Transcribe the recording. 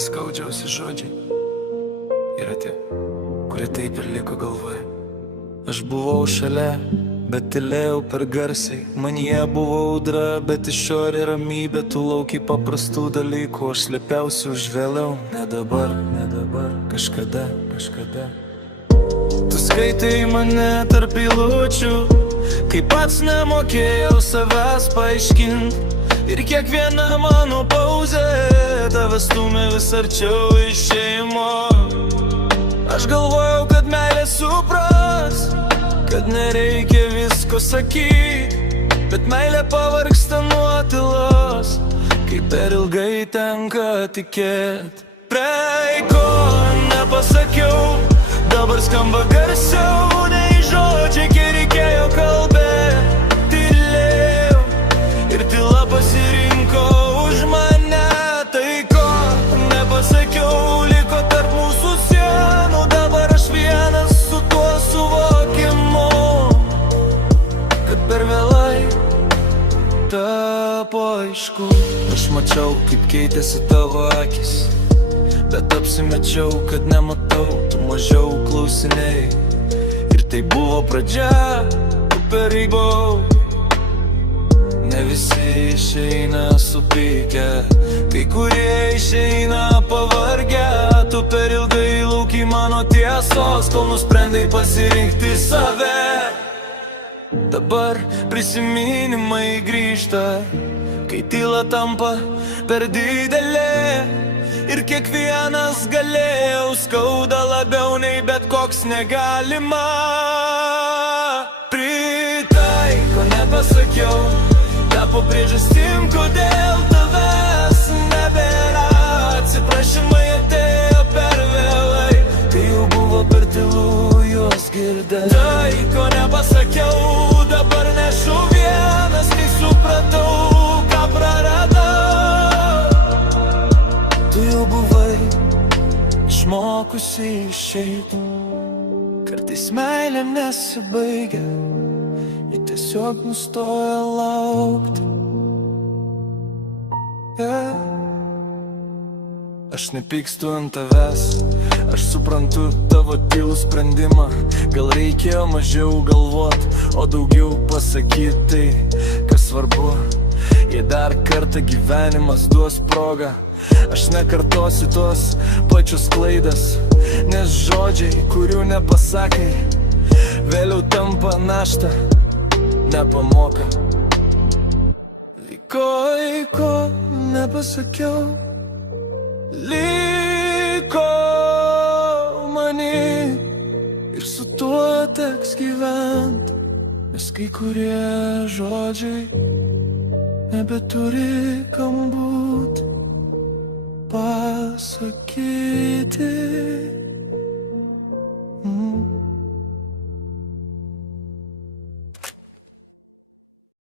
patys skaudžiausi žodžiai yra tie, kurie taip ir liko galvoje. Aš buvau šalia, bet tylėjau per garsiai. Manyje buvo audra, bet išorė ramybė. Tu lauki paprastų dalykų, aš slėpiausi už vėliau. Ne dabar, kažkada. Tu skaitai mane tarp eilučių, kai pats nemokėjau savęs paaiškint. Ir kiekviena mano pauzė tave stumia vis arčiau išėjimo. Aš galvojau, kad meilė supras, kad nereikia visko sakyt, bet meilė pavargsta nuo tylos, kai per ilgai tenka tikėt. Prie ko nepasakiau, dabar skamba garsiau nei žodžiai, kai reikėjo kalbėt. Tylėjau ir tyla pasirinko už mane. Tai ko nepasakiau, liko tarp mūsų sienų. Dabar aš vienas su tuo suvokimu, kad per vėlai tapo aišku. Aš mačiau, kaip keitėsi tavo akis, bet apsimečiau, kad nematau. Tu mažiau klausinėjai ir tai buvo pradžia, tu peribau. Ne visi išeina supykę, kai kurie išeina pavargę. Tu per ilgai lauki mano tiesos, kol nusprendai pasirinkti save. Dabar prisiminimai grįžta, kai tyla tampa per didelė. Ir kiekvienas galėjau, skauda labiau nei bet koks negalima. Pritaiko nepasakiau, tapo priežastim, kodėl tavęs nebėra. Atsiprašymai atėjo per vėlai, kai jau buvo per tylu juos girdėt. Tai, ko nepasakiau, dabar nešu vienas, kai supratau, ką praradau. Tu jau buvai išmokusi išeit. Kartais meilė nesibaigia, ji tiesiog nustoja laukti. Aš nepykstu ant tavęs, aš suprantu tavo tylų sprendimą. Gal reikėjo mažiau galvot, o daugiau pasakyti tai, kas svarbu. Jei dar kartą gyvenimas duos progą, aš nekartosiu tos pačios klaidas, nes žodžiai, kurių nepasakai, vėliau tampa našta, nepamoka. Ko nepasakiau, liko many ir su tuo teks gyvent, nes kai kurie žodžiai nebeturi kam būt pasakyti.